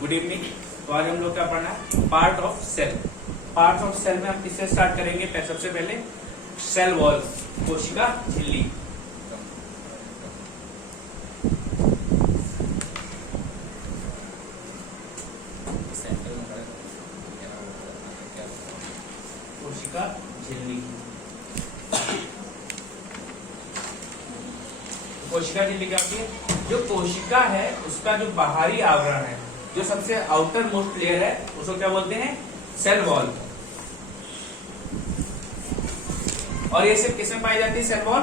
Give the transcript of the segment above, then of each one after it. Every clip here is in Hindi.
Good evening. तो आज हम लोग क्या पढ़ना है, part of cell. Part of cell में हम किससे स्टार्ट करेंगे? सबसे पहले सेल वॉल, कोशिका झिल्ली। कोशिका झिल्ली, कोशिका झिल्ली क्या होती है? जो कोशिका है उसका जो बाहरी आवरण है, जो सबसे आउटर मोस्ट लेयर है, उसको क्या बोलते हैं? Cell wall. और ये सिर्फ किसमें पाई जाती है? सेल वॉल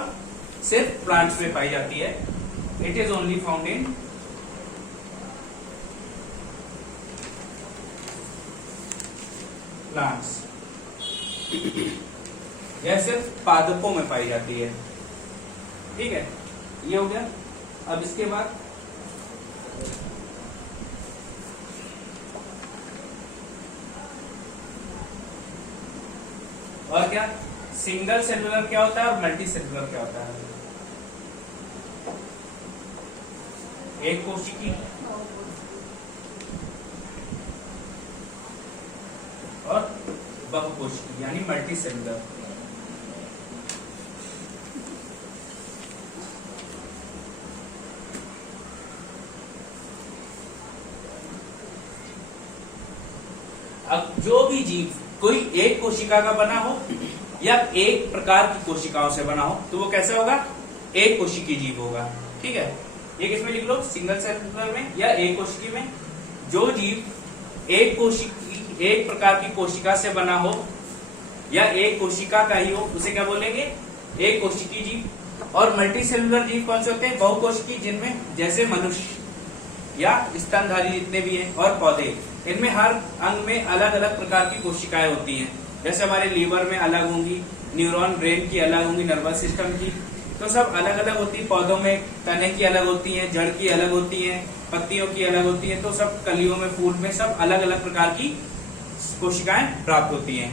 सिर्फ प्लांट्स में पाई जाती है। It is only found in plants. यह सिर्फ पादपों में पाई जाती है। ठीक है, ये हो गया। अब इसके बाद और क्या, सिंगल सेलुलर क्या होता है और मल्टी सेलुलर क्या होता है? एक कोशिकी और बहुकोशिकी यानी मल्टी सेलुलर। अब जो भी जीव कोई एक कोशिका का बना हो या एक प्रकार की कोशिकाओं से बना हो तो वो कैसा होगा? एक कोशिकी जीव होगा। ठीक है, ये किसमें लिख लो? सिंगल सेलुलर में या एक कोशिकी में। जो जीव एक प्रकार की कोशिका से बना हो या एक कोशिका का ही हो उसे क्या बोलेंगे? एक कोशिकी जीव। और मल्टी सेलुलर जीव कौन से होते हैं? बहुकोशिकी, जिनमें जैसे मनुष्य या स्तनधारी जितने भी हैं और पौधे, इनमें हर अंग में अलग अलग प्रकार की कोशिकाएं होती हैं। जैसे हमारे लीवर में अलग होंगी, न्यूरॉन ब्रेन की अलग होंगी, नर्वस सिस्टम की, तो सब अलग अलग होती है। पौधों में तने की अलग होती हैं, जड़ की अलग होती हैं, पत्तियों की अलग होती है। तो सब कलियों में, फूल में सब अलग अलग प्रकार की कोशिकाएं प्राप्त होती हैं।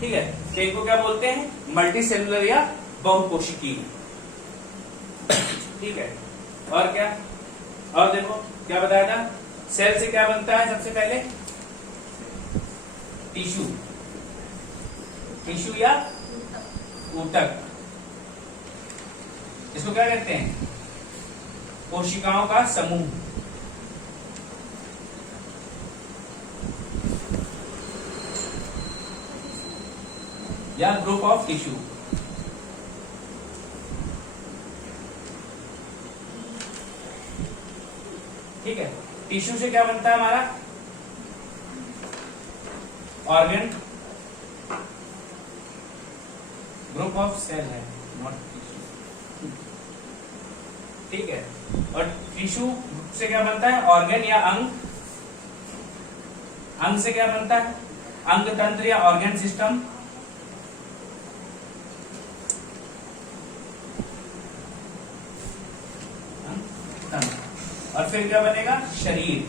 ठीक है, तो इनको क्या बोलते हैं? मल्टी सेलुलर या बहुकोशिकी। ठीक है, और क्या? और देखो क्या बताया था, सेल से क्या बनता है? सबसे पहले टिश्यू, टिश्यू या ऊतक। इसको क्या कहते हैं? कोशिकाओं का समूह। या ग्रुप ऑफ टिश्यू। ठीक है, टिश्यू से क्या बनता है हमारा? ऑर्गन, ग्रुप ऑफ सेल है, नॉट टिश्यू। ठीक है, और टिश्यू से क्या बनता है? ऑर्गन या अंग। अंग से क्या बनता है? अंग तंत्र या ऑर्गन सिस्टम। और फिर क्या बनेगा? शरीर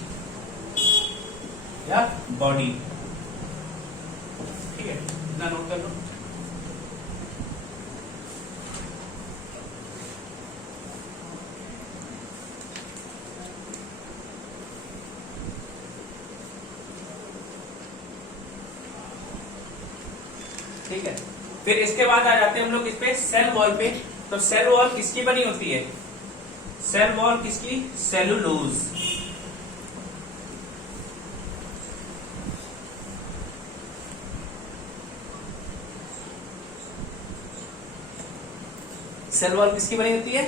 या बॉडी। ठीक है, इतना नोट कर लो। ठीक है, फिर इसके बाद आ जाते हैं हम लोग इस पे, सेल वॉल पे। तो सेल वॉल किसकी बनी होती है? सेल वॉल किसकी? सेलुलोज। सेल वॉल किसकी बनी होती है?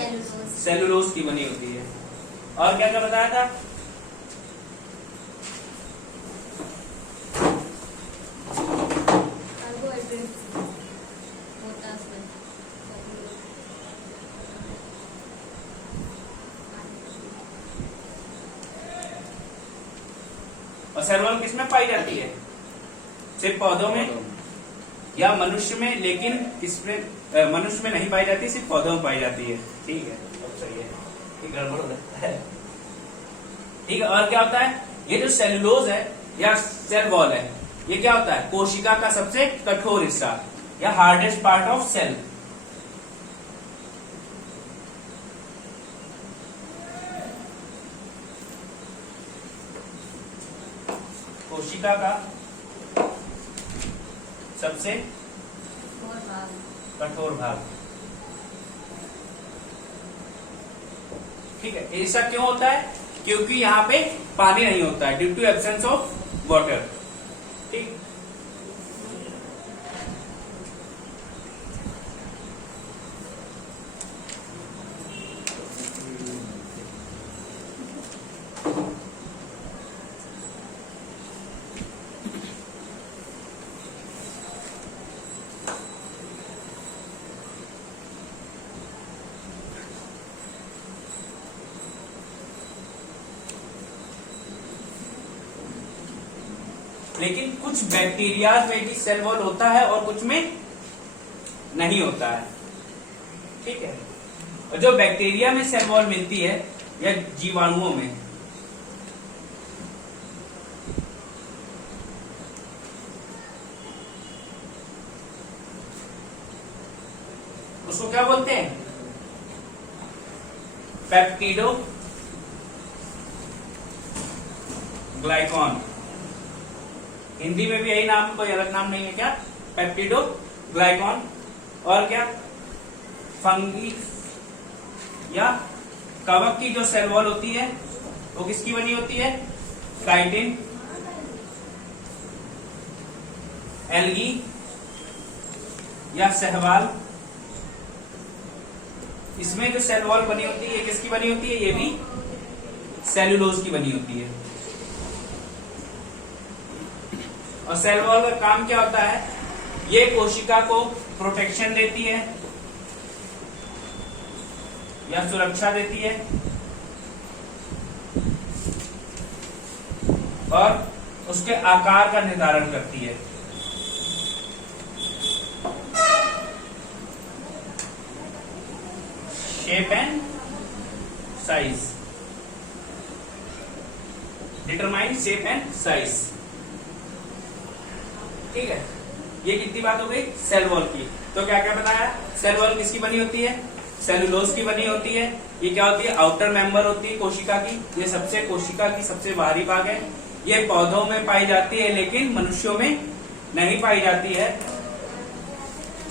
सेलुलोज की बनी होती है। और क्या क्या बताया था? और सेल वॉल किसमें पाई जाती है? सिर्फ पौधों में या मनुष्य में, लेकिन किसमें? मनुष्य में नहीं पाई जाती, सिर्फ पौधों में पाई जाती है। ठीक है, अब सही है, गड़बड़ हो जाता है। ठीक है, और क्या होता है? ये जो सेलुलोज है या सेल वॉल है, ये क्या होता है? कोशिका का सबसे कठोर हिस्सा या हार्डेस्ट पार्ट ऑफ सेल। कोशिका का सबसे कठोर भाग। ठीक है, ऐसा क्यों होता है? क्योंकि यहाँ पे पानी नहीं होता है, due to absence of water. ठीक, लेकिन कुछ बैक्टीरिया में भी सेल वॉल होता है और कुछ में नहीं होता है। ठीक है, और जो बैक्टीरिया में सेल वॉल मिलती है या जीवाणुओं में, उसको क्या बोलते हैं? पेप्टिडो ग्लाइकॉन। हिंदी में भी यही नाम, कोई अलग नाम नहीं है क्या? पेप्टिडो ग्लाइकॉन। और क्या? फंगी या कवक की जो सेल वॉल होती है वो किसकी बनी होती है? काइटिन, एल्गी या शैवाल। इसमें जो सेल वॉल बनी होती है ये किसकी बनी होती है? ये भी सेल्यूलोज की बनी होती है। और सेल वॉल का काम क्या होता है? ये कोशिका को प्रोटेक्शन देती है या सुरक्षा देती है और उसके आकार का निर्धारण करती है। Shape and size, determine shape and size. ठीक है, ये कितनी बात हो गई सेल वॉल की। तो क्या क्या बताया? सेल वॉल किसकी बनी होती है? सेलुलोज की बनी होती है। ये क्या होती है? आउटर मेंबर होती है कोशिका की। ये सबसे कोशिका की सबसे बाहरी भाग है। ये पौधों में पाई जाती है लेकिन मनुष्यों में नहीं पाई जाती है।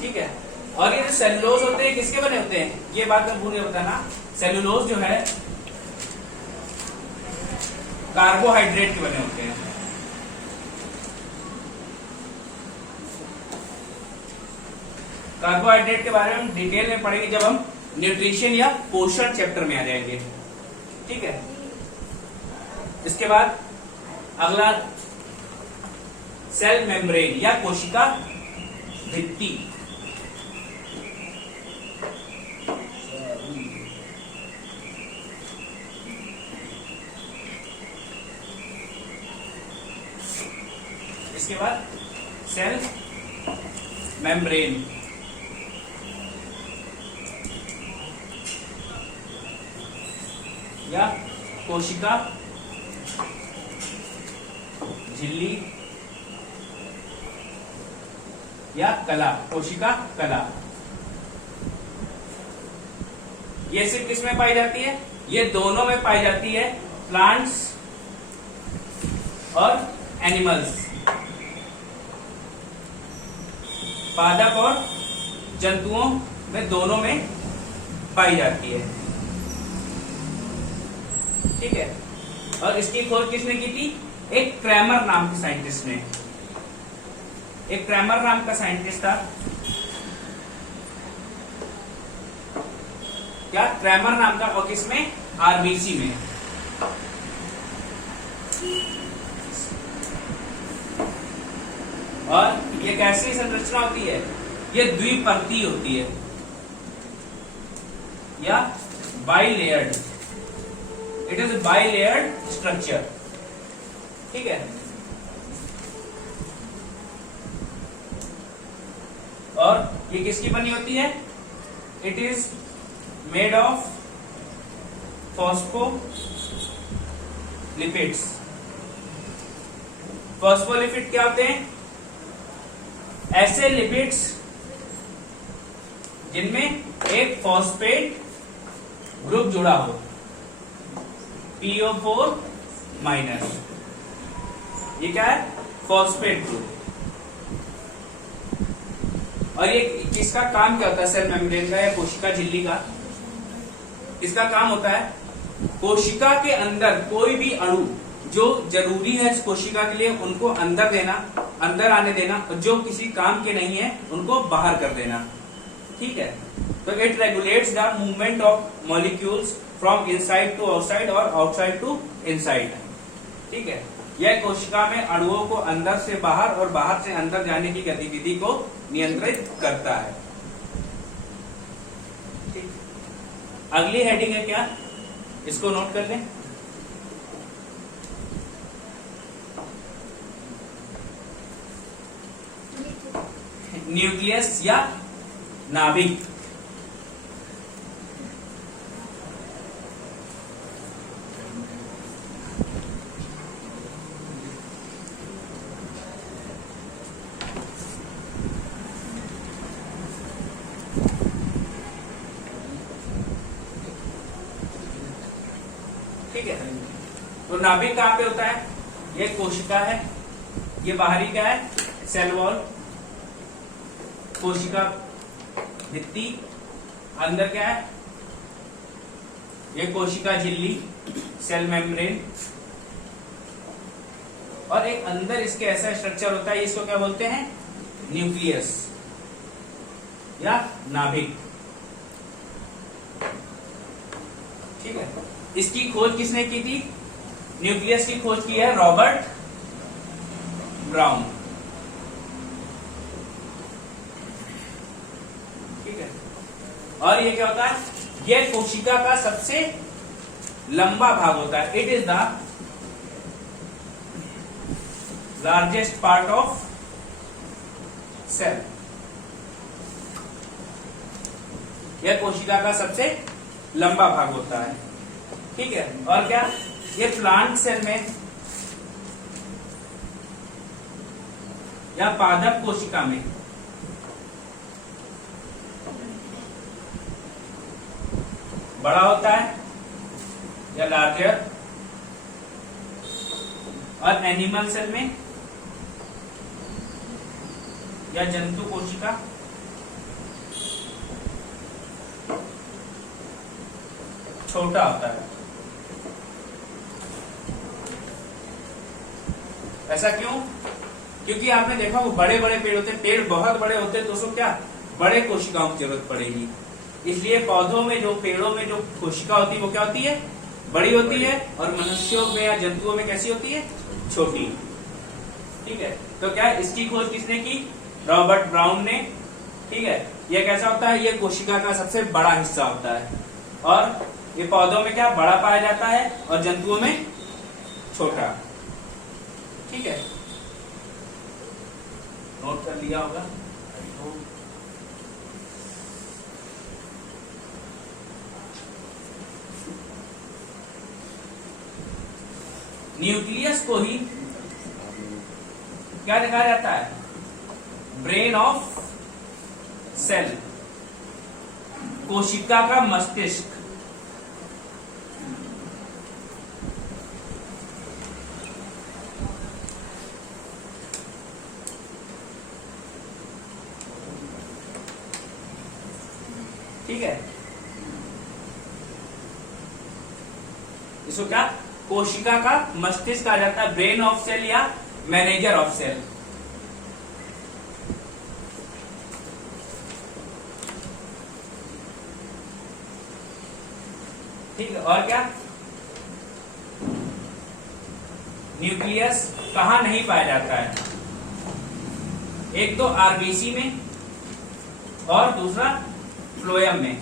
ठीक है, और ये जो सेलुलोज होते हैं किसके बने होते हैं? ये बात मैं भूल गया बताना। सेलुलोज जो है कार्बोहाइड्रेट के बने होते हैं। कार्बोहाइड्रेट के बारे में हम डिटेल में पढ़ेंगे जब हम न्यूट्रिशन या पोषण चैप्टर में आ जाएंगे। ठीक है, इसके बाद अगला सेल मेम्ब्रेन या कोशिका भित्ति। इसके बाद सेल मेम्ब्रेन या कोशिका झिल्ली या कला, कोशिका कला। ये सिर्फ किसमें पाई जाती है? ये दोनों में पाई जाती है, प्लांट्स और एनिमल्स, पादप और जंतुओं में, दोनों में पाई जाती है। ठीक है, और इसकी खोज किसने की थी? एक क्रैमर नाम के साइंटिस्ट ने। एक क्रैमर नाम का साइंटिस्ट था। क्या? क्रैमर नाम का। और किसमें? आरबीसी में। और ये कैसी संरचना होती है? ये द्विपर्तीय होती है या bilayered. It is bilayered structure. ठीक है, और ये किसकी बनी होती है? It is made of phospholipids. Phospholipid क्या होते हैं? ऐसे लिपिड्स जिनमें एक फॉस्फेट ग्रुप जुड़ा हो, PO4 माइनस। ये क्या है? Phosphate group. और ये किसका काम क्या होता है? सेल मेम्ब्रेन का या कोशिका झिल्ली का। इसका काम होता है कोशिका के अंदर कोई भी अणु जो जरूरी है इस कोशिका के लिए उनको अंदर देना, अंदर आने देना, और जो किसी काम के नहीं है उनको बाहर कर देना। ठीक है, तो it regulates the movement of molecules from inside to outside और आउटसाइड टू इनसाइड। ठीक है, यह कोशिका में अणुओं को अंदर से बाहर और बाहर से अंदर जाने की गतिविधि को नियंत्रित करता है। ठीक, अगली हेडिंग है क्या? इसको नोट कर लें। न्यूक्लियस या नाभिक। ठीक है, तो नाभिक कहां पे होता है? ये कोशिका है, ये बाहरी क्या है? सेल वॉल, कोशिका भित्ति, अंदर क्या है? ये कोशिका झिल्ली, सेल मेम्ब्रेन, और एक अंदर इसके ऐसा स्ट्रक्चर होता है, इसको क्या बोलते हैं? न्यूक्लियस या नाभिक। ठीक है, इसकी खोज किसने की थी? न्यूक्लियस की खोज की है रॉबर्ट ब्राउन। ठीक है, और ये क्या होता है? ये कोशिका का सबसे लंबा भाग होता है। It is the largest part of cell. यह कोशिका का सबसे लंबा भाग होता है। ठीक है, और क्या? ये प्लांट सेल में या पादप कोशिका में बड़ा होता है या लार्जर, और एनिमल सेल में या जंतु कोशिका छोटा होता है। ऐसा क्यों? क्योंकि आपने देखा वो बड़े बड़े पेड़ होते हैं, पेड़ बहुत बड़े होते हैं तो उसको क्या बड़े कोशिकाओं की जरूरत पड़ेगी। इसलिए पौधों में जो पेड़ों में जो कोशिका होती है वो क्या होती है? बड़ी होती है, और मनुष्यों में या जंतुओं में कैसी होती है? छोटी। ठीक है, तो क्या इसकी खोज किसने की? रॉबर्ट ब्राउन ने। ठीक है, ये कैसा होता है? ये कोशिका का सबसे बड़ा हिस्सा होता है, और ये पौधों में क्या बड़ा पाया जाता है और जंतुओं में छोटा। ठीक है, नोट कर लिया होगा। न्यूक्लियस को ही क्या लिखा जाता है? ब्रेन ऑफ सेल, कोशिका का मस्तिष्क। ठीक है, इसको क्या कोशिका का मस्तिष्क कहा जाता है, ब्रेन ऑफ सेल या मैनेजर ऑफ सेल। ठीक है, और क्या? न्यूक्लियस कहां नहीं पाया जाता है? एक तो आरबीसी में और दूसरा फ्लोएम में।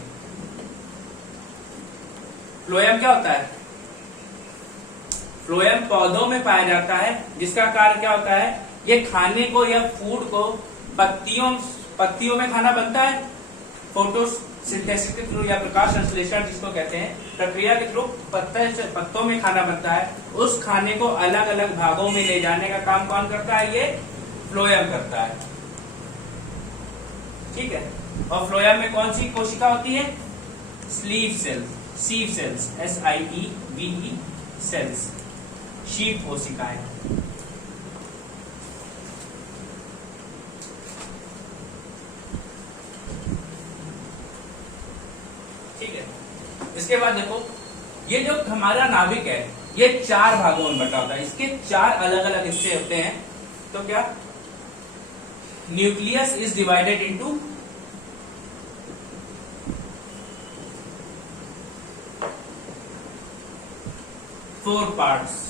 फ्लोएम क्या होता है? फ्लोएम पौधों में पाया जाता है, जिसका कार्य क्या होता है? ये खाने को या फूड को पत्तियों में खाना बनता है, फोटोसिंथेसिस के थ्रू या प्रकाश संश्लेषण जिसको कहते हैं, प्रक्रिया के थ्रू पत्तों में खाना बनता है। उस खाने को अलग अलग भागों में ले जाने का काम कौन करता है? ये फ्लोएम करता है। ठीक है, और फ्लोएम में कौन सी कोशिका होती है? Sleeve cells, sieve cells, SIEVE cells, शीट कोशिकाएं। ठीक है। इसके बाद देखो, ये जो हमारा नाभिक है ये 4 भागों में बटा होता है, इसके 4 अलग अलग हिस्से होते हैं। तो क्या, nucleus is divided into 4 parts,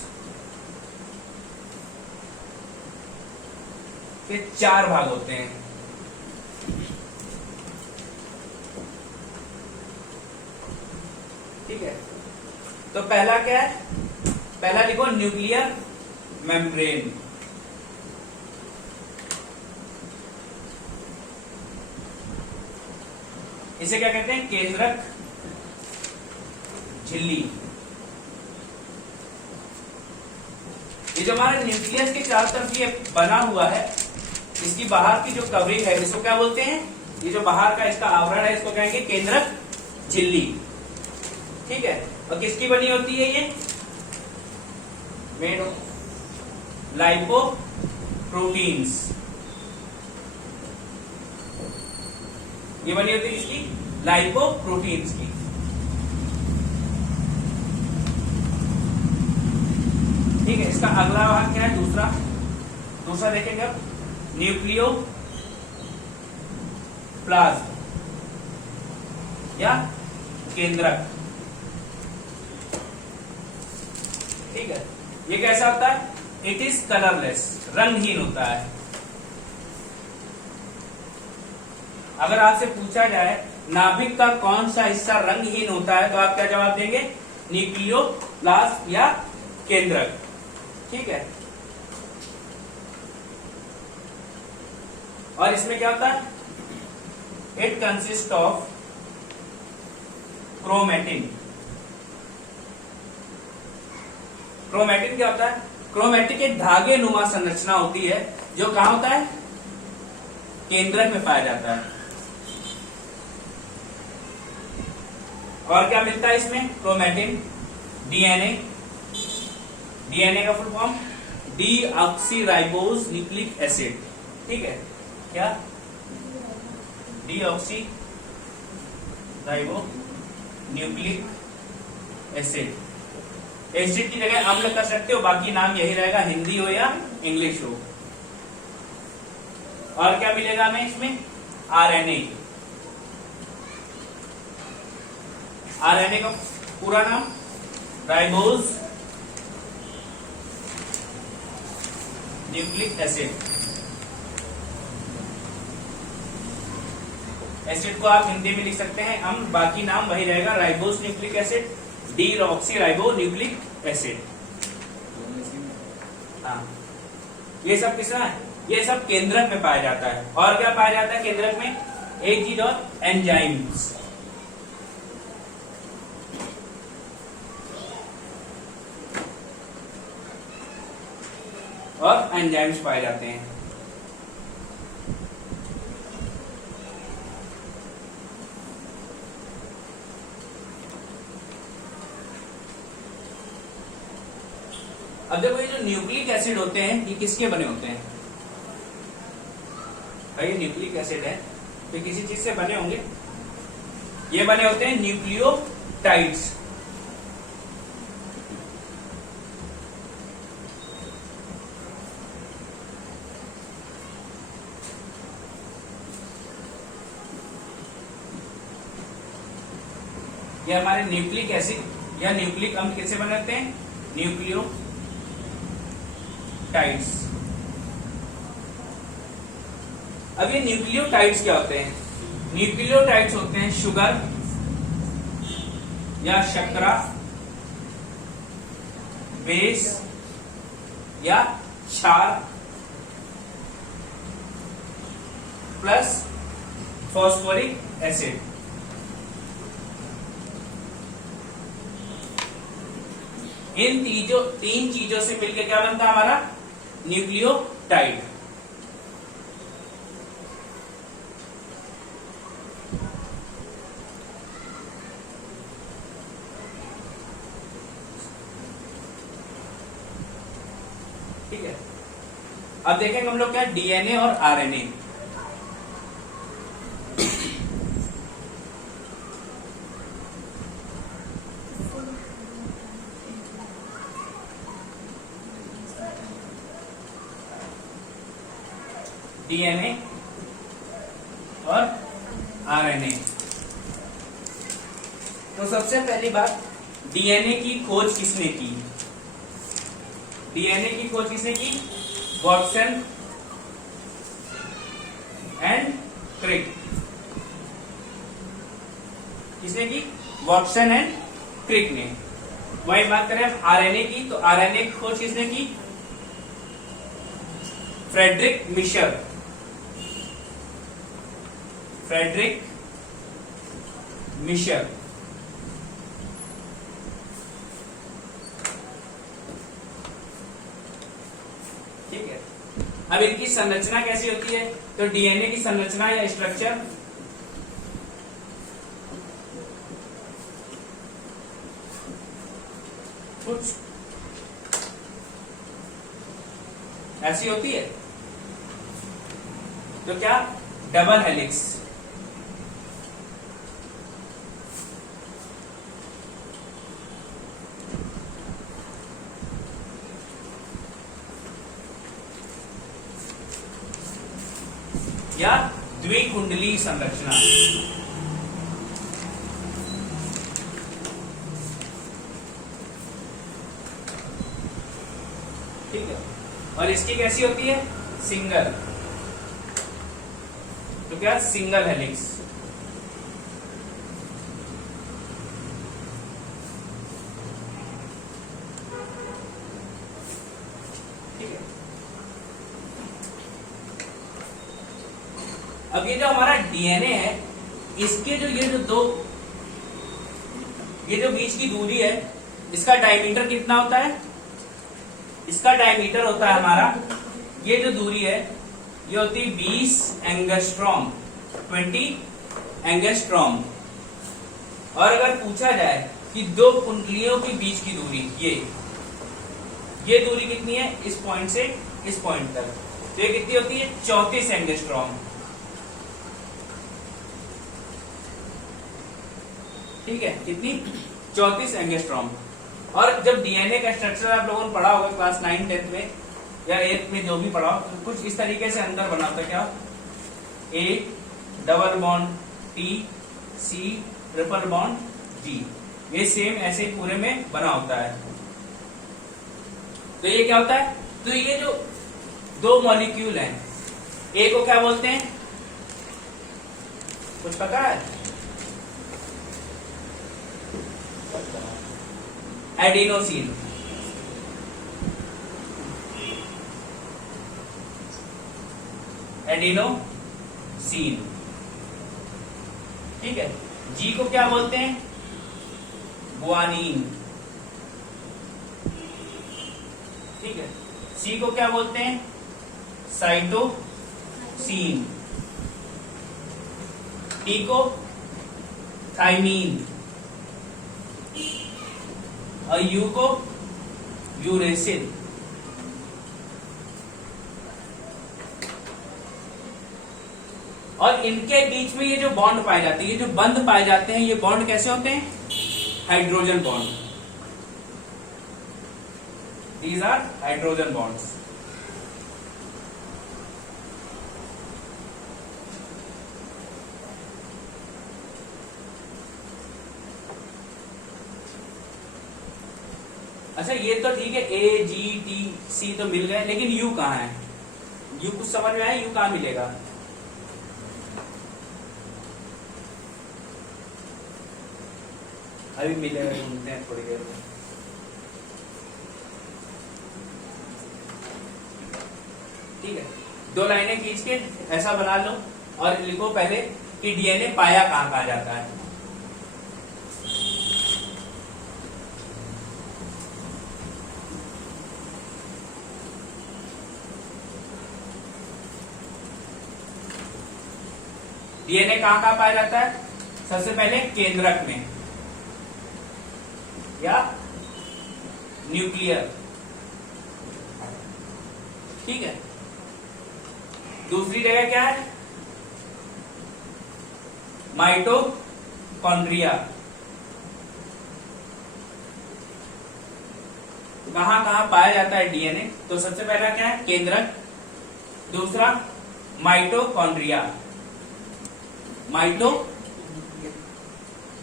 के 4 भाग होते हैं। ठीक है, तो पहला क्या है, पहला लिखो न्यूक्लियर मेम्ब्रेन। इसे क्या कहते हैं, केंद्रक झिल्ली। ये जो हमारा न्यूक्लियस के चारों तरफ ये बना हुआ है, इसकी बाहर की जो कवरिंग है इसको क्या बोलते हैं, ये जो बाहर का इसका आवरण है इसको कहेंगे केंद्रक झिल्ली। ठीक है, और किसकी बनी होती है ये, मेड ऑफ लाइपोप्रोटीन्स। ये बनी होती है इसकी लाइपोप्रोटीन्स की। ठीक है, इसका अगला भाग क्या है, दूसरा देखेंगे अब, न्यूक्लियो प्लाज्म या केंद्रक। ठीक है, ये कैसा होता है, इट इज कलरलेस, रंगहीन होता है। अगर आपसे पूछा जाए नाभिक का कौन सा हिस्सा रंगहीन होता है तो आप क्या जवाब देंगे, न्यूक्लियोप्लाज्म या केंद्रक। ठीक है, और इसमें क्या होता है, it consist of chromatin. Chromatin क्या होता है, क्रोमेटिन एक धागे नुमा संरचना होती है जो कहां होता है, केंद्रक में पाया जाता है। और क्या मिलता है इसमें, क्रोमेटिन, डीएनए, डीएनए का full form deoxyribose nucleic acid. ठीक है, क्या, डीऑक्सीराइबो न्यूक्लिक एसिड। एसिड की जगह अम्ल कर सकते हो, बाकी नाम यही रहेगा, हिंदी हो या इंग्लिश हो। और क्या मिलेगा हमें इसमें, आरएनए। आरएनए का पूरा नाम राइबोज न्यूक्लिक एसिड। एसिड को आप हिंदी में लिख सकते हैं हम, बाकी नाम वही रहेगा, ribose nucleic acid, deoxyribo nucleic acid. हाँ, ये सब किसमें है, ये सब केंद्रक में पाया जाता है। और क्या पाया जाता है केंद्रक में, एक चीज और, एंजाइम्स। और एंजाइम्स पाए जाते हैं। अब देखो, ये जो न्यूक्लिक एसिड होते हैं ये किसके बने होते हैं, भाई न्यूक्लिक एसिड है तो किसी चीज से बने होंगे, ये बने होते हैं न्यूक्लियोटाइड्स। ये हमारे न्यूक्लिक एसिड या न्यूक्लिक अम्ल किससे बने होते हैं, न्यूक्लियोटाइड्स। अब ये न्यूक्लियोटाइड्स क्या होते हैं, न्यूक्लियोटाइड्स होते हैं शुगर या शर्करा, बेस या क्षार प्लस फॉस्फोरिक एसिड। इन तीन चीजों से मिलकर क्या बनता है हमारा, न्यूक्लियोटाइड। ठीक है, अब देखेंगे हम लोग क्या, डीएनए और आरएनए। डीएनए और आरएनए। तो सबसे पहली बात, डीएनए की खोज किसने की? डीएनए की खोज किसने की? Watson and Crick. किसने की? वॉटसन एंड क्रिक ने। वही बात करें हम आरएनए की, तो आरएनए की खोज किसने की? Friedrich Miescher. Friedrich Miescher. ठीक है। अब इनकी संरचना कैसी होती है? तो डीएनए की संरचना या स्ट्रक्चर कुछ ऐसी होती है। तो क्या? Double helix. या द्विकुंडली संरचना। ठीक है। और इसकी कैसी होती है? सिंगल। तो क्या? Single helix. ठीक है। अब ये जो हमारा डीएनए है, इसके जो ये जो बीच की दूरी है, इसका डायमीटर कितना होता है? इसका डायमीटर होता है हमारा, ये जो दूरी है ये होती है 20 एंगस्ट्रॉम, 20 एंगस्ट्रॉम। और अगर पूछा जाए कि दो कुंडलियों के बीच की दूरी, ये दूरी कितनी है इस पॉइंट से इस पॉइंट तक, तो ये कितनी होती है? 34 एंगस्ट्रॉम। ठीक है, कितनी? 34 एंगस्ट्रॉम। और जब डीएनए का स्ट्रक्चर आप लोगों ने पढ़ा होगा क्लास 9, 10 में या 8 में, जो भी पढ़ा हो, तो कुछ इस तरीके से अंदर बना होता है। क्या? A double bond T, C triple bond G. ये सेम ऐसे पूरे में बना होता है। तो ये क्या होता है? तो ये जो दो मॉलिक्यूल हैं, ए को क्या बोलते हैं? कुछ पता है? एडिनोसिन। एडिनोसिन। ठीक है। जी को क्या बोलते हैं? गुआनीन। ठीक है। सी को क्या बोलते हैं? साइटोसिन। टी को थाइमीन। और यू को यूरेसिल। और इनके बीच में ये जो बॉन्ड पाए जाते हैं, ये जो बंध पाए जाते हैं, ये बॉन्ड कैसे होते हैं? Hydrogen bond. These are hydrogen bonds. अच्छा, ये तो ठीक है, ए जी टी सी तो मिल गए, लेकिन यू कहाँ है? यू कुछ समझ में आया? यू कहाँ मिलेगा? अभी मिलेगा, ढूंढते हैं थोड़ी देर में। ठीक है, दो लाइनें खींच के ऐसा बना लो और लिखो पहले कि डीएनए पाया कहाँ जाता है। डीएनए कहाँ पाया जाता है? सबसे पहले केंद्रक में या न्यूक्लियर। ठीक है। दूसरी जगह क्या है? माइटोकॉन्ड्रिया। कहाँ पाया जाता है डीएनए? तो सबसे पहला क्या है? केंद्रक। दूसरा माइटोकॉन्ड्रिया,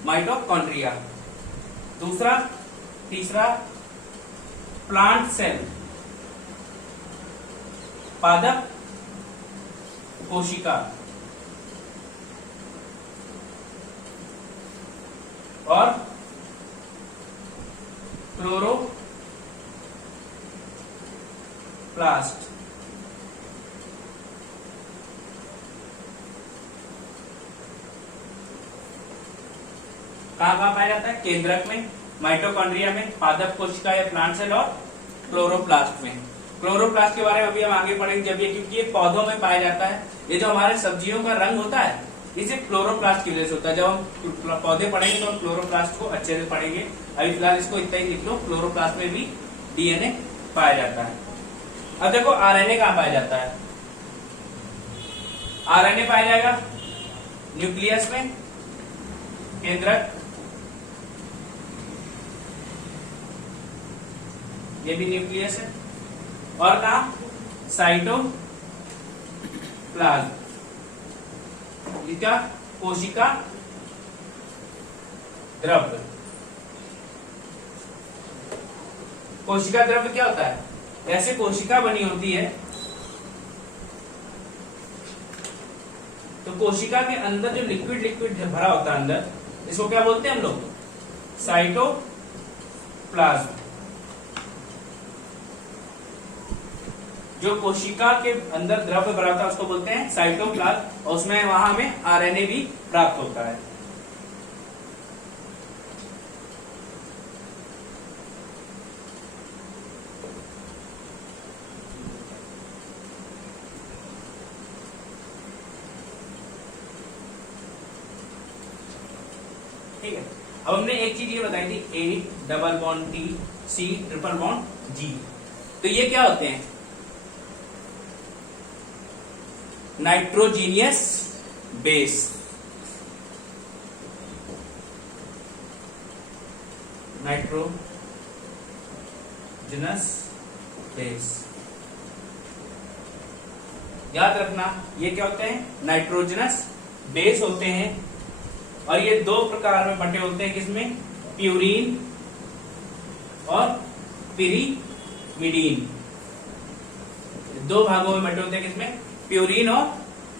माइटोकॉन्ड्रिया। तीसरा प्लांट सेल, पादप कोशिका। और क्लोरोप्लास्ट। कहाँ पाया जाता है? केंद्रक में, माइटोकॉन्ड्रिया में, पादप कोशिका या प्लांट सेल और क्लोरोप्लास्ट में। क्लोरोप्लास्ट के बारे में अभी हम आगे पढ़ेंगे जब ये, क्योंकि ये पौधों में पाया जाता है। ये जो हमारे सब्जियों का रंग होता है इसे क्लोरोप्लास्ट की वजह से होता है। जब हम पौधे पढ़ेंगे तो हम क्लोरोप्लास्ट को अच्छे से पढ़ेंगे। अभी फिलहाल इसको इतना ही लिख लो, क्लोरोप्लास्ट में भी डीएनए पाया जाता है। अब देखो आरएनए कहाँ पाया जाता है? आरएनए पाया जाएगा न्यूक्लियस में, केंद्रक, ये भी न्यूक्लियस है। और कहा? साइटोप्लाज्म, इसका कोशिका द्रव्य। कोशिका द्रव्य क्या होता है? ऐसे कोशिका बनी होती है तो कोशिका के अंदर जो लिक्विड भरा होता है अंदर, इसको क्या बोलते हैं हम लोग? साइटोप्लाज्म। जो कोशिका के अंदर द्रव्य भरा होता है उसको बोलते हैं साइटोप्लाज्म, और उसमें वहां हमें आरएनए भी प्राप्त होता है। ठीक है। अब हमने एक चीज ये बताई थी, A double bond T, C triple bond G। तो ये क्या होते हैं? Nitrogenous base. नाइट्रोजनस बेस, याद रखना ये क्या होते हैं? नाइट्रोजनस बेस होते हैं। और ये दो प्रकार में बंटे होते हैं, किसमें? प्यूरीन और पिरीमिडीन। दो भागों में बंटे होते हैं, किसमें? प्यूरीन और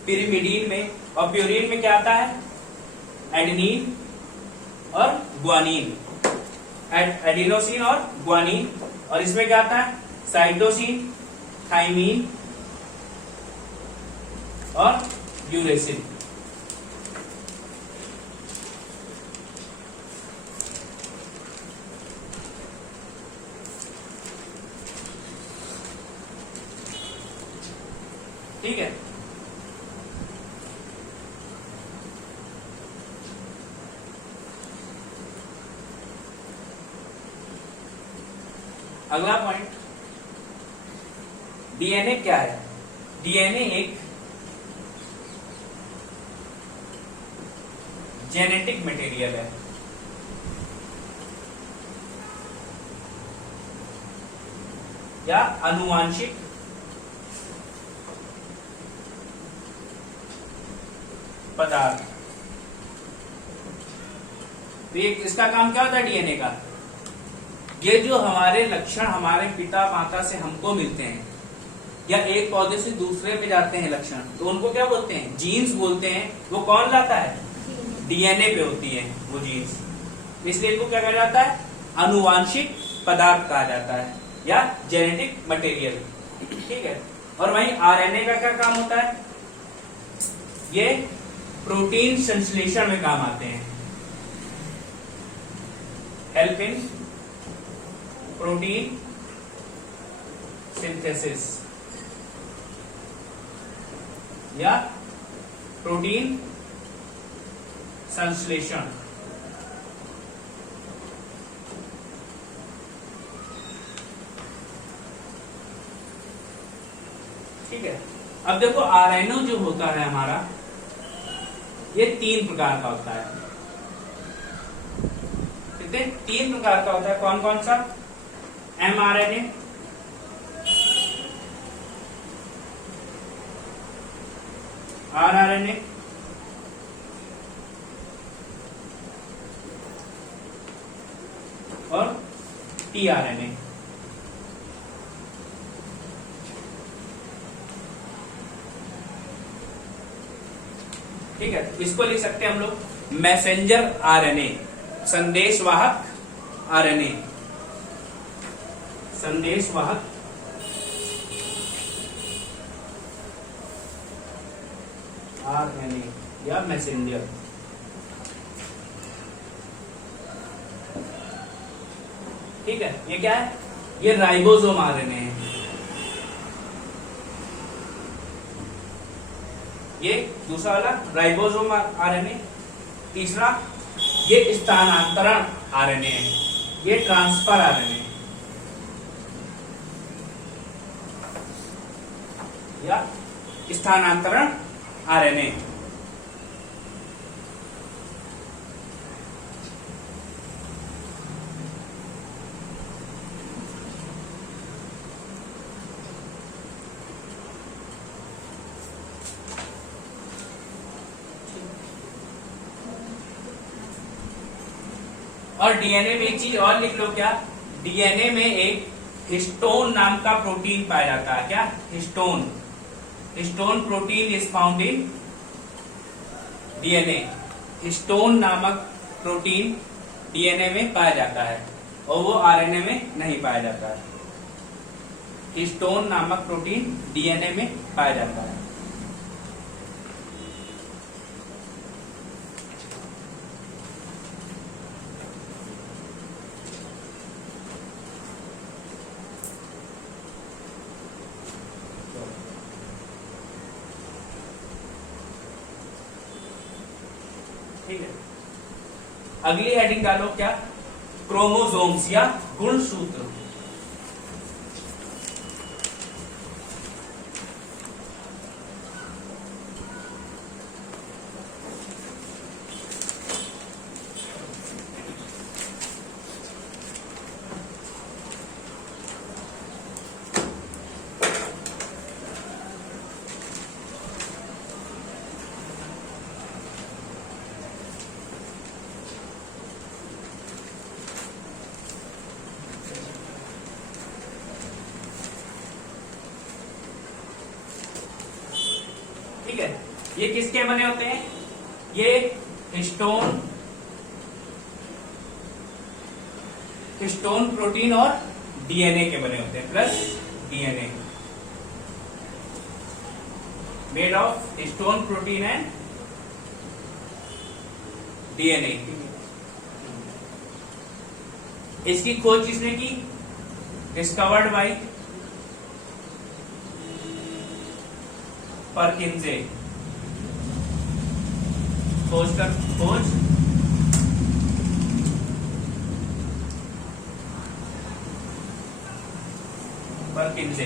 पिरीमिडीन में। और प्यूरीन में क्या आता है? एडेनिन और ग्वानिन, एडिनोसिन और ग्वानिन। और इसमें क्या आता है? साइटोसिन, थाइमीन और यूरेसिन। ठीक है। अगला पॉइंट, डीएनए क्या है? डीएनए एक जेनेटिक मटेरियल है। या आनुवांशिक पदार्थ। तो ये इसका काम क्या होता है डीएनए का? ये जो हमारे लक्षण हमारे पिता माता से हमको मिलते हैं या एक पौधे से दूसरे में जाते हैं लक्षण, तो उनको क्या बोलते हैं? जीन्स बोलते हैं। वो कौन लाता है? डीएनए पे होती है वो जीन्स, इसलिए इनको क्या कहा जाता है? आनुवांशिक पदार्थ कहा जाता है या जेनेटिक मटेरियल। ठीक है। और वहीं आरएनए का क्या काम होता है? ये प्रोटीन संश्लेषण में काम आते हैं, हेल्प इन प्रोटीन सिंथेसिस या प्रोटीन संश्लेषण। ठीक है। अब देखो आरएनए जो होता है हमारा, ये 3 प्रकार का होता है। कितने? 3 प्रकार का होता है। कौन कौन सा? एमआरएनए, rRNA, और tRNA। ठीक है, इसको लिख सकते हैं हम लोग मैसेंजर आरएनए, संदेशवाहक आरएनए, संदेशवाहक आरएनए या मैसेंजर। ठीक है, ये क्या है? ये राइबोसोम आरएनए है। ये दूसरा वाला राइबोसोम आरएनए। तीसरा ये स्थानांतरण आरएनए है, ये ट्रांसफर आरएनए या स्थानांतरण आरएनए। और डीएनए में एक चीज और लिख लो, क्या? डीएनए में एक हिस्टोन नाम का प्रोटीन पाया जाता है। क्या? Histone. Histone protein is found in DNA. Histone नामक प्रोटीन डीएनए में पाया जाता है और वो आरएनए में नहीं पाया जाता है। हिस्टोन नामक प्रोटीन डीएनए में पाया जाता है। ठीक है, अगली हेडिंग डालो, क्या? क्रोमोसोम्स या गुणसूत्र। ठीक है, ये किसके बने होते हैं? ये हिस्टोन प्रोटीन और डीएनए के बने होते हैं, plus DNA, made of histone protein and DNA. इसकी खोज किसने की? Discovered by Purkinje. खोज परकिंसे।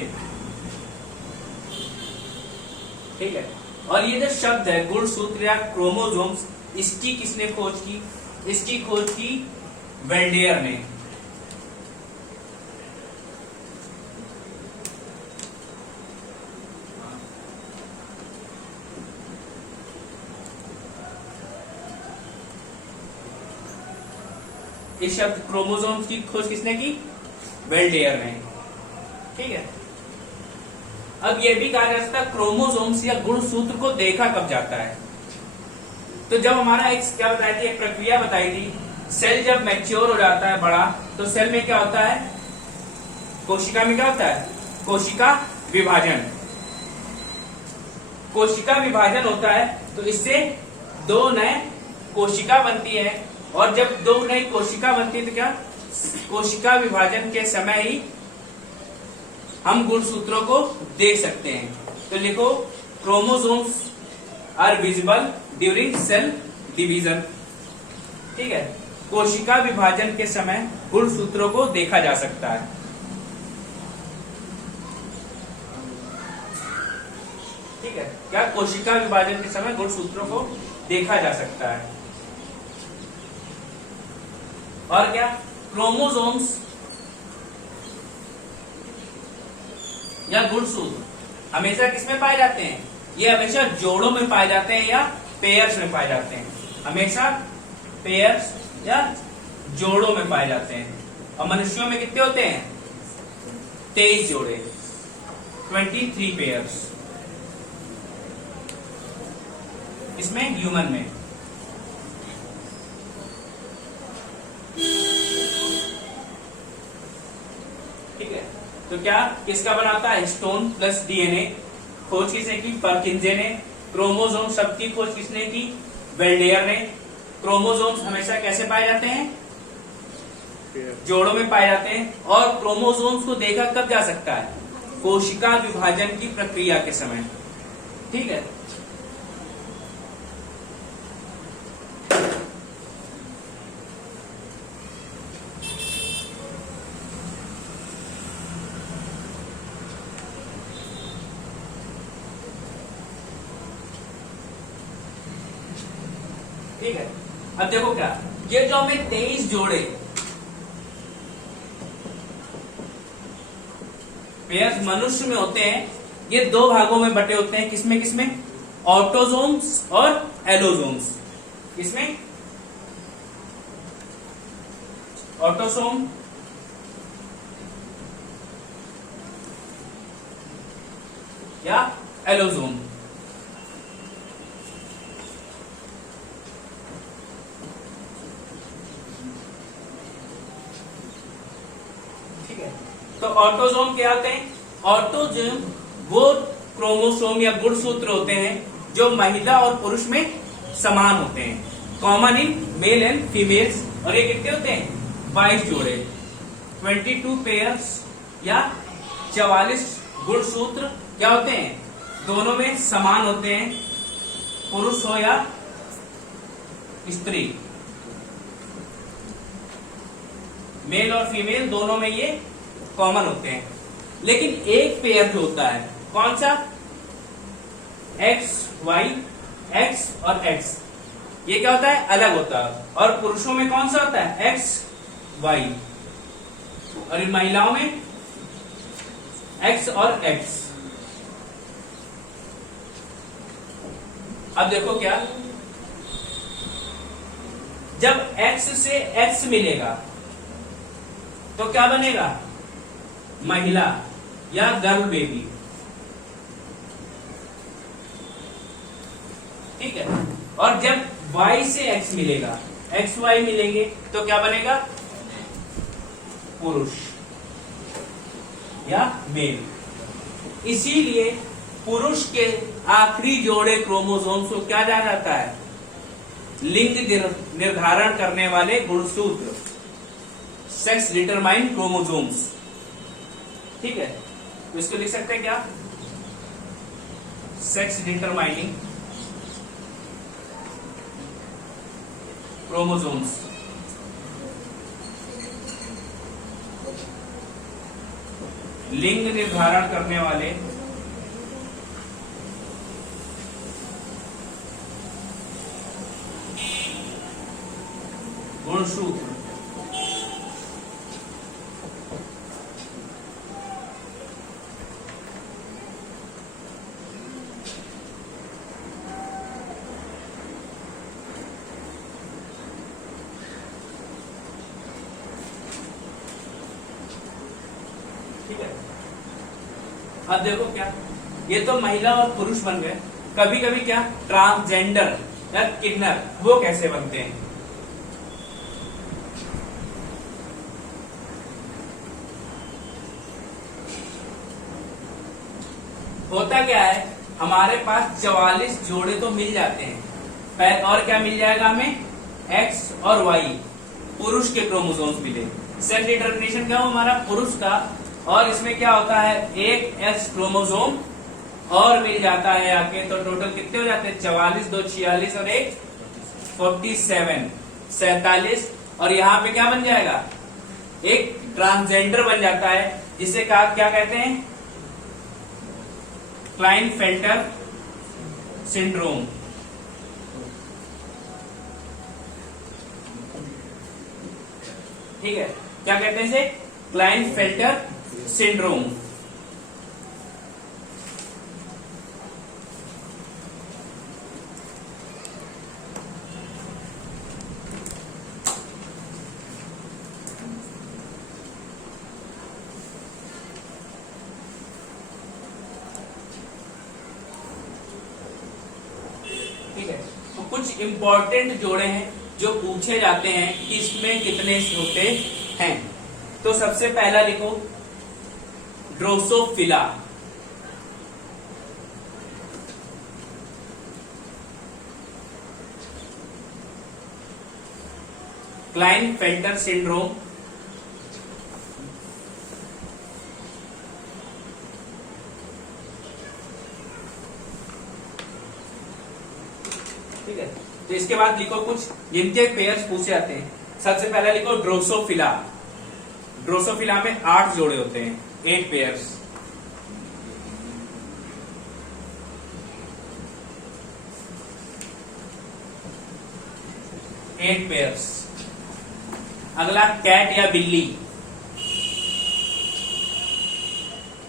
ठीक है, और ये जो शब्द है गुणसूत्र या क्रोमोसोम्स, इसकी किसने खोज की? इसकी खोज की वेल्डेयर ने। इस शब्द क्रोमोसोम्स की खोज किसने की? वेल्डेयर ने। ठीक है, अब यह भी कहा जा सकता है क्रोमोसोम्स या गुणसूत्र को देखा कब जाता है? तो जब हमारा एक क्या बताई थी, एक प्रक्रिया बताई थी, सेल जब मैच्योर हो जाता है बड़ा, तो सेल में क्या होता है? कोशिका में क्या होता है? कोशिका विभाजन। कोशिका विभाजन होता है तो इससे दो नए कोशिका बनती है, और जब दो नई कोशिका बनती है तो क्या? कोशिका विभाजन के समय ही हम गुणसूत्रों को देख सकते हैं। तो लिखो, chromosomes are visible during cell division. ठीक है, कोशिका विभाजन के समय गुणसूत्रों को देखा जा सकता है। ठीक है, क्या? कोशिका विभाजन के समय गुणसूत्रों को देखा जा सकता है। और क्या? क्रोमोसोम्स या गुणसूत्र हमेशा किसमें पाए जाते हैं? ये हमेशा जोड़ों में पाए जाते हैं या पेयर्स में पाए जाते हैं, हमेशा पेयर्स या जोड़ों में पाए जाते हैं। और मनुष्यों में कितने होते हैं? 23 जोड़े, 23 पेयर्स इसमें, ह्यूमन में। ठीक है, तो क्या किसका बनाता है? Histone plus DNA. खोज किसने की? परकिंजे ने। क्रोमोसोम शब्द की खोज किसने की? वेल्डेयर ने। क्रोमोसोम्स हमेशा कैसे पाए जाते हैं? जोड़ों में पाए जाते हैं। और क्रोमोसोम्स को देखा कब जा सकता है? कोशिका विभाजन की प्रक्रिया के समय। ठीक है, ठीक है। अब देखो क्या, ये जो हमें 23 जोड़े पेयर्स मनुष्य में होते हैं, ये दो भागों में बटे होते हैं। किसमें किसमें? ऑटोजोम्स और एलोजोम्स। किसमें? ऑटोसोम या एलोजोम। तो ऑटोसोम क्या होते हैं? ऑटोसोम वो क्रोमोसोम या गुणसूत्र होते हैं जो महिला और पुरुष में समान होते हैं, common in male and females. और ये कितने होते हैं? 22 जोड़े, 22 पेयर्स या 44 गुणसूत्र क्या होते हैं? दोनों में समान होते हैं, पुरुष हो या स्त्री, मेल और फीमेल दोनों में ये कॉमन होते हैं। लेकिन एक पेयर जो होता है, कौन सा? एक्स वाई, एक्स और एक्स, ये क्या होता है? अलग होता है। और पुरुषों में कौन सा होता है? X Y. और इन महिलाओं में एक्स और एक्स। अब देखो क्या, जब एक्स से एक्स मिलेगा तो क्या बनेगा? महिला या गर्ल बेबी। ठीक है, और जब y से x मिलेगा, एक्स वाई मिलेंगे तो क्या बनेगा? पुरुष या मेल। इसीलिए पुरुष के आखिरी जोड़े क्रोमोसोम्स को क्या जाना जाता है? लिंग निर्धारण करने वाले गुणसूत्र, सेक्स डिटरमाइन क्रोमोसोम्स। ठीक है, तो इसको लिख सकते हैं क्या? Sex determining chromosomes. लिंग निर्धारण करने वाले गुणसूत्र। ठीक है, अब देखो क्या, ये तो महिला और पुरुष बन गए। कभी कभी क्या ट्रांसजेंडर या किन्नर, वो कैसे बनते हैं? होता क्या है, हमारे पास 44 जोड़े तो मिल जाते हैं, और क्या मिल जाएगा हमें? एक्स और वाई, पुरुष के क्रोमोसोम्स मिले। सेक्स डिटरमिनेशन क्या हो हमारा? पुरुष का। और इसमें क्या होता है? एक एक्स क्रोमोसोम और मिल जाता है आके, तो टोटल कितने हो जाते हैं? 44, 2 46 और 1 47, 47। और यहाँ पे क्या बन जाएगा? एक ट्रांसजेंडर बन जाता है, जिसे क्या कहते हैं? Klinefelter syndrome. ठीक है, क्या कहते हैं इसे? Klinefelter syndrome. इंपॉर्टेंट जोड़े हैं जो पूछे जाते हैं कि इसमें कितने होते हैं। तो सबसे पहला लिखो ड्रोसोफिला, क्लाइनफेल्टर सिंड्रोम, ठीक है। तो इसके बाद लिखो कुछ जिनके पेयर्स पूछे जाते हैं। सबसे पहला लिखो ड्रोसोफिला। ड्रोसोफिला में 8 जोड़े होते हैं, 8 पेयर्स। अगला कैट या बिल्ली।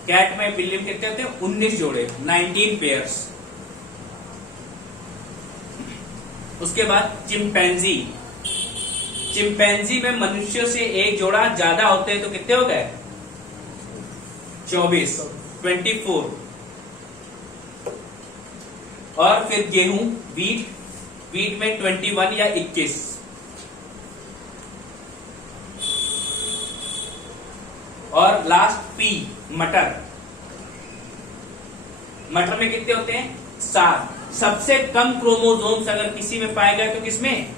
कैट में बिल्ली में कितने होते हैं? 19 जोड़े, 19 पेयर्स। उसके बाद चिंपैंजी। चिंपैंजी में मनुष्यों से एक जोड़ा ज्यादा होते हैं, तो कितने हो गए? 24, 24। और फिर गेहूं, वीट में 21 या 21। और लास्ट पी, मटर में कितने होते हैं? 7। सबसे कम क्रोमोसोम्स अगर किसी में पाए गए तो किसमें?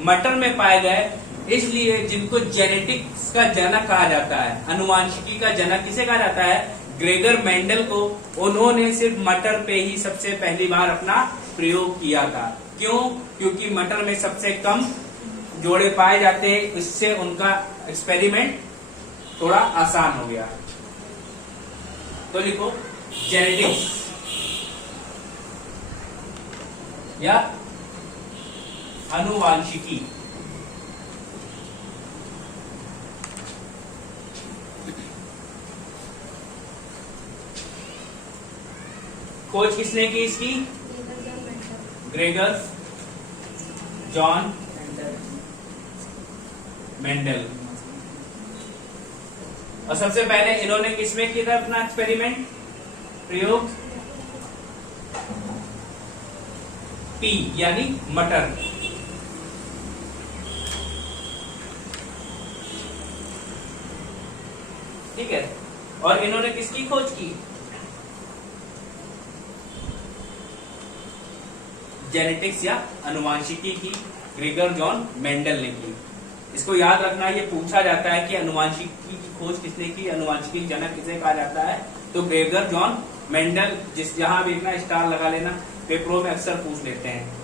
मटर में पाए गए। इसलिए जिनको जेनेटिक्स का जनक कहा जाता है, अनुवांशिकी का जनक किसे कहा जाता है? ग्रेगर मेंडल को। उन्होंने सिर्फ मटर पे ही सबसे पहली बार अपना प्रयोग किया था। क्यों? क्योंकि मटर में सबसे कम जोड़े पाए जाते हैं, इससे उनका एक्सपेरिमेंट थोड़ा आसान हो गया। तो लिखो जेनेटिक्स या अनुवांशिकी। खोज किसने की इसकी? Gregor John Mendel. और सबसे पहले इन्होंने किसमें किया था अपना एक्सपेरिमेंट, प्रयोग? पी यानी मटर। ठीक है। और इन्होंने किसकी खोज की? जेनेटिक्स या अनुवांशिकी की ग्रेगर जॉन मेंडल ने की। इसको याद रखना, ये पूछा जाता है कि अनुवांशिकी की खोज किसने की, अनुवांशिकी जनक किसे कहा जाता है? तो ग्रेगर जॉन मेंडल। जिस जहां भी इतना स्टार लगा लेना, पेपरों में अक्सर पूछ लेते हैं।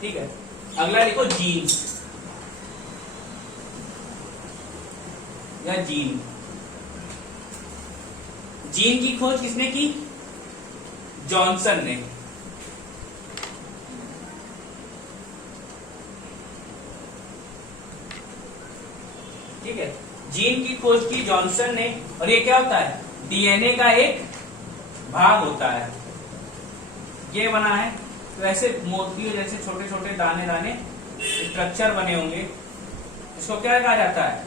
ठीक है। अगला लिखो जीन्स या जीन। जीन की खोज किसने की? जॉनसन ने। ठीक है। जीन की खोज की जॉनसन ने। और ये क्या होता है? डीएनए का एक भाग होता है। ये बना है तो ऐसे मोतियों जैसे छोटे छोटे दाने दाने स्ट्रक्चर बने होंगे। इसको क्या कहा जाता है?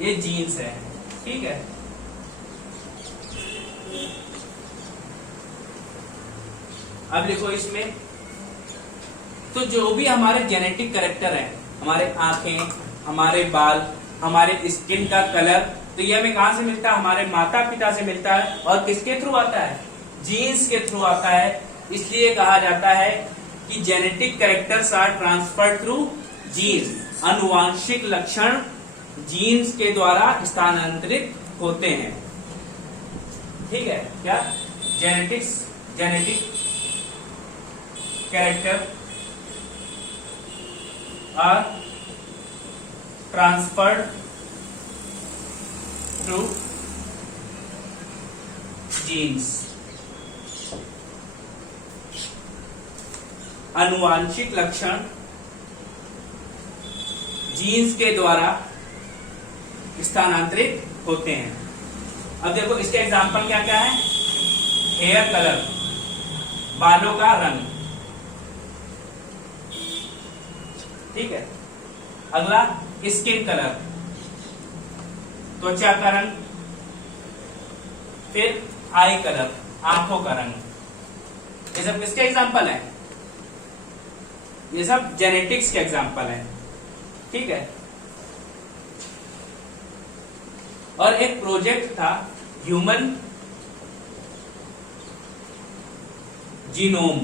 ये जीन्स है। ठीक है। अब लिखो इसमें, तो जो भी हमारे जेनेटिक कैरेक्टर है, हमारे आंखें, हमारे बाल, हमारे स्किन का कलर, तो ये हमें कहां से मिलता है? हमारे माता पिता से मिलता है। और किसके थ्रू आता है? जीन्स के थ्रू आता है। इसलिए कहा जाता है कि genetic characters are transferred through genes. अनुवांशिक लक्षण जीन्स के द्वारा स्थानांतरित होते हैं। ठीक है। क्या? Genetic character are transferred through genes. अनुवांशिक लक्षण जीन्स के द्वारा स्थानांतरित होते हैं। अब देखो इसके एग्जाम्पल क्या क्या है? हेयर कलर, बालों का रंग, ठीक है। अगला स्किन कलर, त्वचा का रंग। फिर आई कलर, आंखों का रंग। ये सब किसके एग्जाम्पल है? ये सब जेनेटिक्स के एग्जाम्पल है, ठीक है। और एक प्रोजेक्ट था ह्यूमन जीनोम,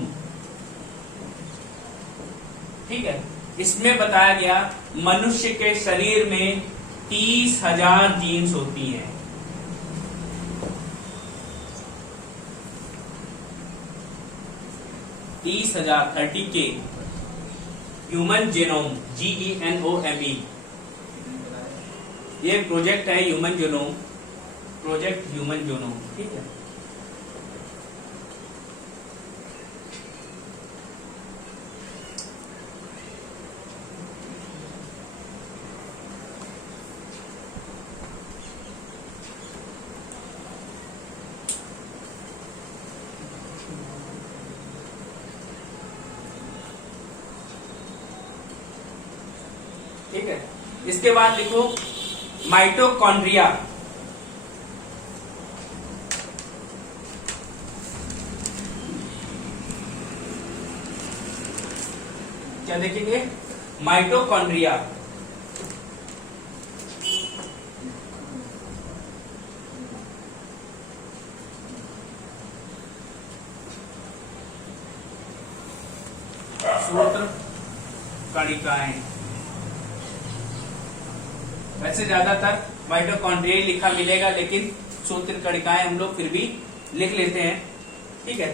ठीक है। इसमें बताया गया मनुष्य के शरीर में 30,000 जीन्स होती हैं। 30,000, 30K। Human genome, GENOME। ये प्रोजेक्ट है human genome, project human genome, ठीक है। ठीक है। इसके बाद लिखो माइटोकॉन्ड्रिया। क्या देखेंगे? माइटोकॉन्ड्रिया। सूत्र कणिकाएं। वैसे ज्यादातर माइटोकॉन्ड्रिया लिखा मिलेगा, लेकिन सूत्र कणिकाएं हम लोग फिर भी लिख लेते हैं, ठीक है।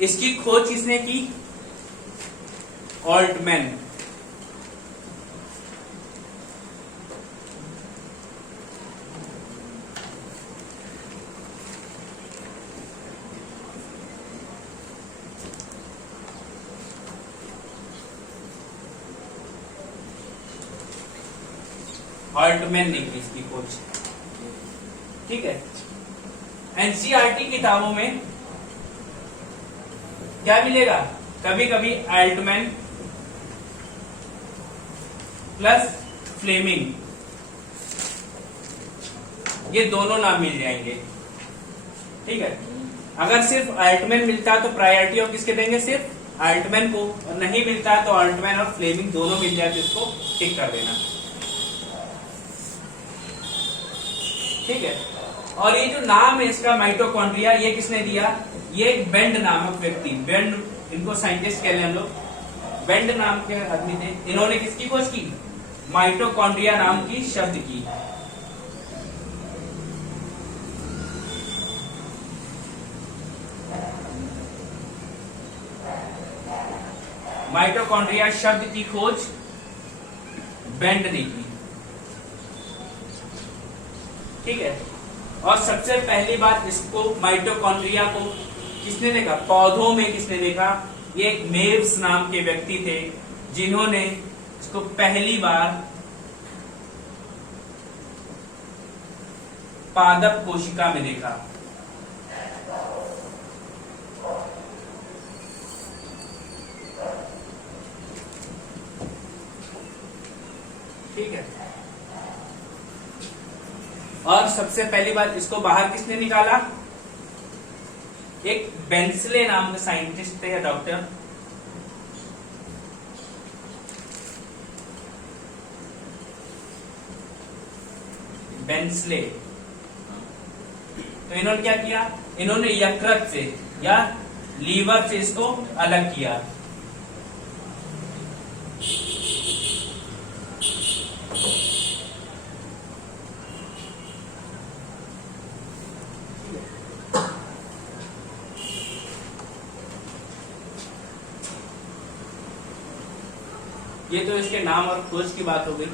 इसकी खोज किसने की? ऑल्टमैन। ऑल्टमैन ने की इसकी खोज, ठीक है। एनसीईआरटी किताबों में क्या मिलेगा? कभी कभी ऑल्टमैन प्लस फ्लेमिंग, ये दोनों नाम मिल जाएंगे, ठीक है। अगर सिर्फ ऑल्टमैन मिलता है तो प्रायोरिटी ऑफ किसके देंगे? सिर्फ ऑल्टमैन को। और नहीं मिलता है तो ऑल्टमैन और फ्लेमिंग दोनों मिल जाए तो इसको टिक कर देना, ठीक है। और ये जो नाम है इसका माइटोकॉन्ड्रिया, ये किसने दिया? ये एक बेंड नामक व्यक्ति, बेंड, इनको साइंटिस्ट कह रहे हैं हम लोग, बेंड नाम के आदमी थे। इन्होंने किसकी खोज की? माइटोकॉन्ड्रिया नाम की शब्द की। माइटोकॉन्ड्रिया शब्द की खोज बेंड ने की, ठीक है। और सबसे पहली बात, इसको माइटोकॉन्ड्रिया को किसने देखा? पौधों में किसने देखा? ये एक मेव्स नाम के व्यक्ति थे, जिन्होंने इसको पहली बार पादप कोशिका में देखा, ठीक है। और सबसे पहली बार इसको बाहर किसने निकाला? एक बेंसले नाम के साइंटिस्ट थे या डॉक्टर, बेंसले। तो इन्होंने क्या किया? इन्होंने यकृत से या लीवर से इसको अलग किया, ये तो इसके नाम और खोज की बात हो गई।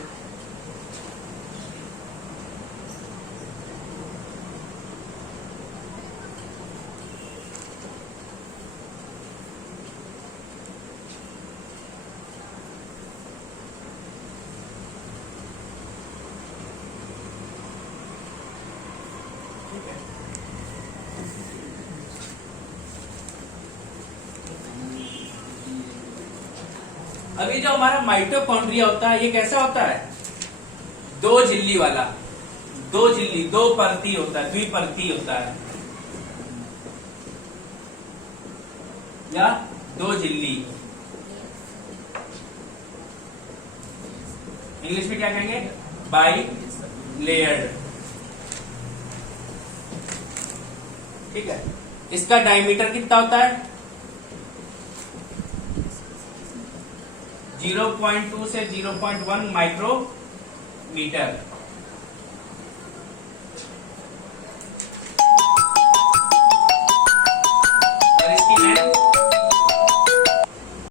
अभी जो हमारा माइटोकॉन्ड्रिया होता है ये कैसा होता है? दो झिल्ली वाला, दो झिल्ली, दो परती होता है, द्विपर्ती होता है, या दो झिल्ली। इंग्लिश में क्या कहेंगे? By layered. ठीक है, इसका डायमीटर कितना होता है? 0.2 से 0.1 माइक्रोमीटर।